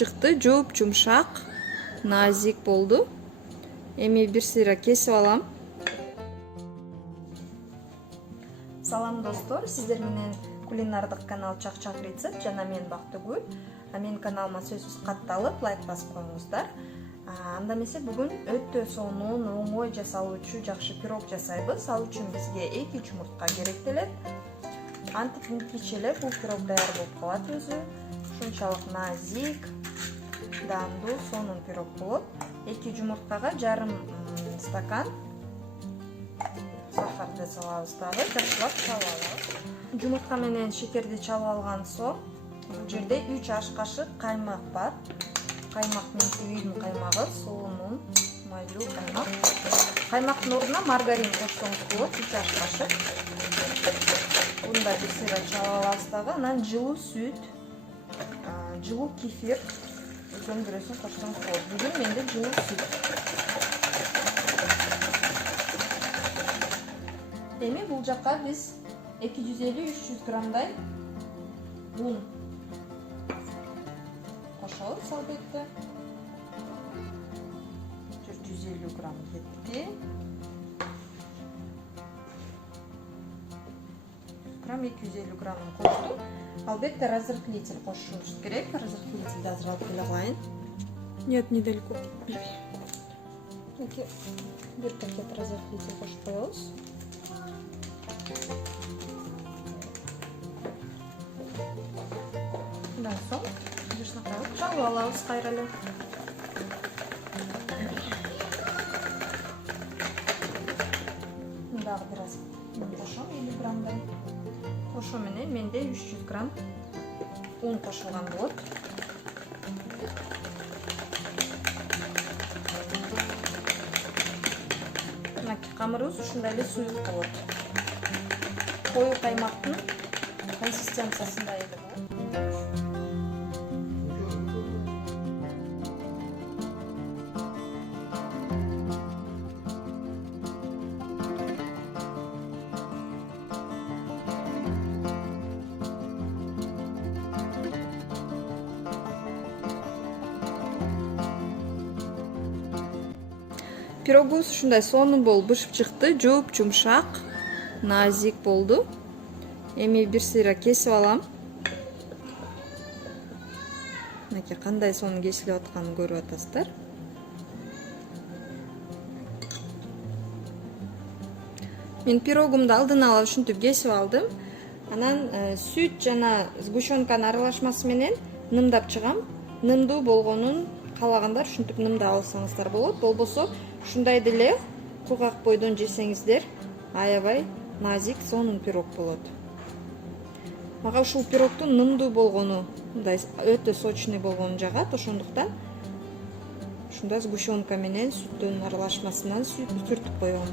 Чыкты, жумшак, назик болду. Эми бир сыйра кесип алам. Салам достор, сиздер менен кулинардык канал Чак-Чак рецепт жана мен Бактыгүл. Менин каналыма сөзсүз катталып, лайк басып коюңуздар. Анда эмесе бүгүн өтө сонун, оңой жасалуучу жакшы пирог жасайбыз. Ал үчүн бизге 2 жумуртка керектелет. Антип мынтичи эле бул пирог даяр болуп калат өзү. Ушунчалык назик, дандуу, сонун пирог болот. 2 жумурткага жарым стакан сахарды салабыз дагы, жакшылап чалып алабыз. Жумуртка менен шекерди чалып алган соң, бул жерде 3 аш кашык каймак бар. Каймак меники үйдүн каймагы, сонун, майлуу каймак. Каймактын ордуна маргарин кошсоңуз болот, 3 аш кашык. Буну да бир сыйра чалып алабыз дагы. Анан жылуу сүт, жылуу кефир, өзүнүн бирөөсүн кошсоңуз болот. Бүгүн менде жылуу сүт. Эми бул жакка биз 250-300 граммдай un кошобуз албетте. 450 грамм кетти. 250 грамм коштум. Албетте разрыхлитель кошушубуз керек. Разрыхлителди азыр алып келе коеюн. Нет, недалеко. Бир пакет разрыхлитель кошуп коебуз. Андан соң чалып алабыз кайра эле. Дагы бир аз кошом, 50 граммдай. Ошо менен менде 300 грамм un кошулган болот. Мынакей камырыбыз ушундай эле суюк болот. Кою каймактын консистенциясында эле болот. Пирогубуз ушундай сонун болуп бышып чыкты, жумшак, назик болду. Эми бир сыйра кесип алам. Мынакей кандай сонун кесилип атканын көрүп атасыздар. Мен пирогумду алдын ала ушинтип кесип алдым. Анан сүт жана сгущенканын аралашмасы менен нымдап чыгам. Нымдуу болгонун каалагандар ушинтип нымдап алсаңыздар болот. Болбосо ушундай деле кургак бойдон жесеңиздер аябай назик, сонун пирог болот. Мага ушул пирогдун нымдуу болгону, мындай өтө сочный болгону жагат, ошондуктан ушундай сгущенка менен сүттүн аралашмасынан сүртүп коем.